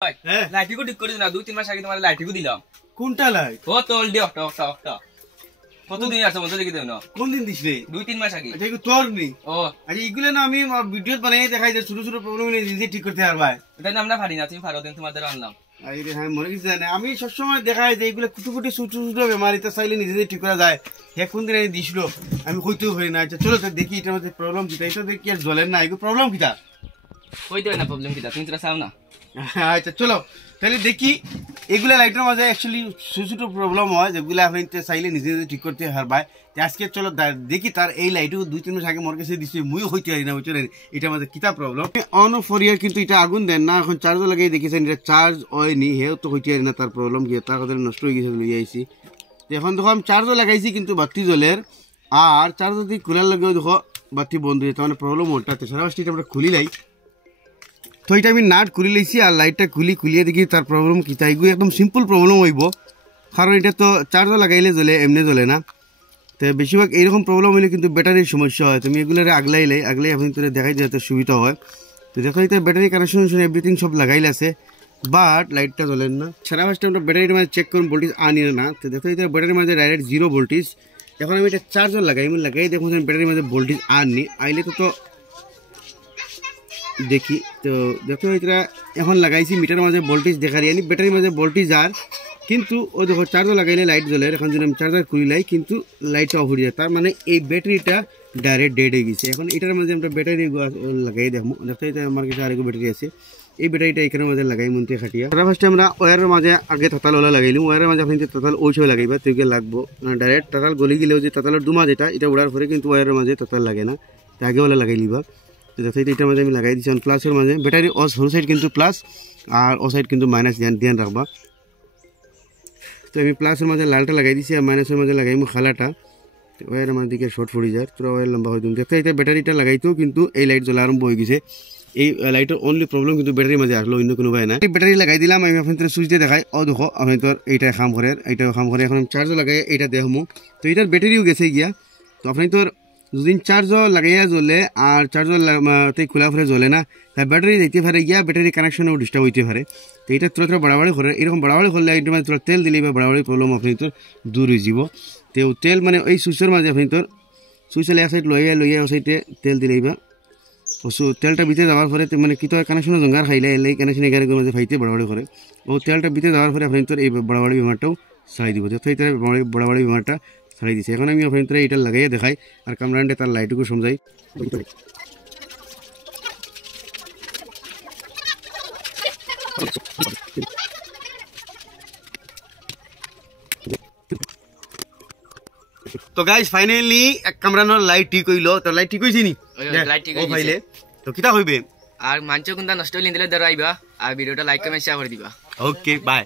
লাইটিকো ঠিক করে দিনা 2-3 মাস আগে তোমার লাইটিকো দিলাম। কোনটা লাইট? ও তোল দিও একটা কতদিন আছে বলতে দেখি দেও না। কোন দিন দিস রে? 2-3 মাস আগে। এটা কি তোর নি? ও আরে এগুলা না আমি ভিডিও বানাই দেখাই যে ছোট ছোট প্রবলেম নিজে ঠিক করতে পারবা। এটা নাম না পারি না, তুমি পারো দেন তোমাদের আনলাম। আরে হ্যাঁ মনে কিছু জানে আমি সবসময় দেখাই যে এগুলা কুটি কুটি ছোট ছোট বেমারিতে চাইলে নিজে ঠিক করা যায়। হে কোন দিন এই দিছিল আমি কইতেও পারি না। আচ্ছা চলো তো দেখি এটার মধ্যে প্রবলেম কিটা। এটা দেখি আর জ্বলেন না, এগুলো প্রবলেম কিটা? কই দেবে না প্রবলেম কিটা, তুমি তোরা চাও না। আচ্ছা চলো তাহলে দেখি। এগুলা লাইটের মাঝে অ্যাকচুয়ালি ছোট ছোট প্রবলেম হয় যেগুলো আপনি চাইলে নিজে নিজে ঠিক করতে পারবাই। আজকে চলো দেখি তার এই লাইটও 2-3 মাস আগে মোর কাছে দিচ্ছে মুই হইতে পারি না বুঝলেন এটার মধ্যে কিতা প্রবলেম। অন ফর ইয়ার কিন্তু এটা আগুন দেন না, এখন চার্জও লাগিয়ে দেখেছেন এটা চার্জ হয়নি, হেও তো হইতে পারি না। তার প্রবলেম কি তার কথা নষ্ট হয়ে গেছে লইয়া আইছি। এখন দেখো আমি চার্জও লাগাইছি কিন্তু বাতি জ্বলের, আর চার্জ যদি খোলার লাগেও দেখো বাতি বন্ধ হয়ে যেত, মানে প্রবলেম ওটাতে সারা বাসটা আমরা খুলি লাই। তো এটা আমি নাট খুলি লাইছি আর লাইটটা খুলিয়ে দেখি তার প্রবলেম কি। তাই একদম সিম্পল প্রবলেম হইব, কারণ এটা তো চার্জও লাগাইলে জ্বলে, এমনি জ্বলে না। তো বেশিরভাগ এইরকম প্রবলেম হলে কিন্তু ব্যাটারির সমস্যা হয়। তুমি এগুলোরে আগলাই আপনি তোরা দেখাই যেতে সুবিধা হয়। তো দেখো এটা ব্যাটারি কানেকশন এভরিথিং সব লাগাইলে আছে, বাট লাইটটা জ্বলেন না। সারা ফার্স্টে আমরা ব্যাটারির মাঝে চেক করুন ভোল্টেজ আনি না। তো দেখো এটা ব্যাটারির মাঝে ডাইরেক্ট 0 ভোল্টেজ। এখন আমি এটা চার্জও লাগাই দেখুন ব্যাটারির মাঝে ভোল্টেজ আননি আইলে তো দেখি। তো দেখো এটা এখন লাগাইছি মিটার মাঝে ভোল্টেজ দেখারি আনি ব্যাটারির মাঝে ভোল্টেজ আর, কিন্তু ও দেখো চার্জও লাগাইলে লাইট জ্বলে। এখন যদি আমি চার্জার খুলি লাই কিন্তু লাইটটা অফ হয়ে যায়, তার মানে এই ব্যাটারিটা ডাইরেক্ট ডেড হয়ে গেছে। এখন এটার মাঝে আমরা ব্যাটারি লাগাই দেখো। দেখো এটা আমার কাছে আরেকটা ব্যাটারি আছে, এই ব্যাটারিটা এখানের মাঝে লাগাই মন্ত্রে খাটিয়া। তারা ফার্স্টে আমরা ওয়ারের মাঝে আগে তাতাল ওলা লাগাইলাম। ওয়ারের মাঝে আপনি তাতাল ওই সময় লাগাইবা তুইকে লাগবো ডাইরেক্ট তাতাল গলি গেলেও যে তাতালের দুমা যেটা এটা উড়ার পরে কিন্তু ওয়ারের মাঝে তাতাল লাগে না, আগে ওলা লাগাই লিবা। দেখো এটার মাঝে আমি লাগাই দিচ্ছি প্লাসের মাঝে। ব্যাটারি হল সাইড কিন্তু প্লাস আর ও সাইড কিন্তু মাইনাস ধ্যান রাখবা। তো আমি প্লাসের মাঝে লালটা লাগাই দিচ্ছি আর মাইনাসের মাঝে লাগাই খালাটা। ওয়ার আমার দিকে শর্ট পড়ে যায়, তোরা ওয়ার লম্বা হয়ে দেখতে এটা ব্যাটারিটা লাগাইতেও কিন্তু এই লাইট জ্বলা আরম্ভ হয়ে গেছে। এই লাইটের অনলি প্রবলেম কিন্তু ব্যাটারির মাঝে আসলো, অন্য কোনো ভাই না। ব্যাটারি লাগাই দিলাম আমি, আপনার সুইচ দিয়ে দেখাই। ও দেখো আপনি তোর এইটা কাম করে, এইটাও কাম করে। এখন চার্জও লাগাই এইটা দেখমু। তো এটার ব্যাটারিও গেছে গিয়া। তো আপনি তোর যদি চার্জও লাগাইয়া জ্বলে আর চার্জও খোলা ফেলে জ্বলে না, তাই ব্যাটারি দিতে পারে গিয়া ব্যাটারি কানেকশনেও ডিস্টার্ব হইতে পারে। তো এটা তোরা বাড়াবাড়ি করে, এরকম বাড়াবাড়ি করলে এইটার মাঝে তোরা তেল দিলে বা বাড়াবাড়ি প্রবলেম আপনি তোর দূর হয়ে যাব। তো তেল মানে ওই সুইচের মাঝে আপনি তোর সুইচ এক সাইড লইয়া ও সাইডে তেল দিলেই বা তেলটা ভিতরে যাওয়ার পরে মানে কি তো কানেকশনে জঙ্গার খাইলে এই কানেকশন এগারের মধ্যে ফাইতে বাড়াবাড়ি করে। ও তেলটা ভিতরে যাওয়ার পরে আপনি তোর এই বাড়াবাড়ি বিমারটাও ছাড়াই দিব। যত এটা বাড়াবাড়ি বিমারটা ছাড়াই দিছে। এখন আমি আপনার এটা লাগাইয়া দেখাই আর কামরান্ডে তার লাইটুকু সমঝাই। তো গাইস ফাইনালি এক কামরানোর লাইট ঠিক হইলো। তো লাইট ঠিক হইছে নি? লাইট ঠিক ও ফাইলে তো কিটা হইবে? আর মানচ কোনটা নষ্ট হইলে দিলে ধরাইবা আর ভিডিওটা লাইক কমেন্ট শেয়ার করে দিবা। Okay bye.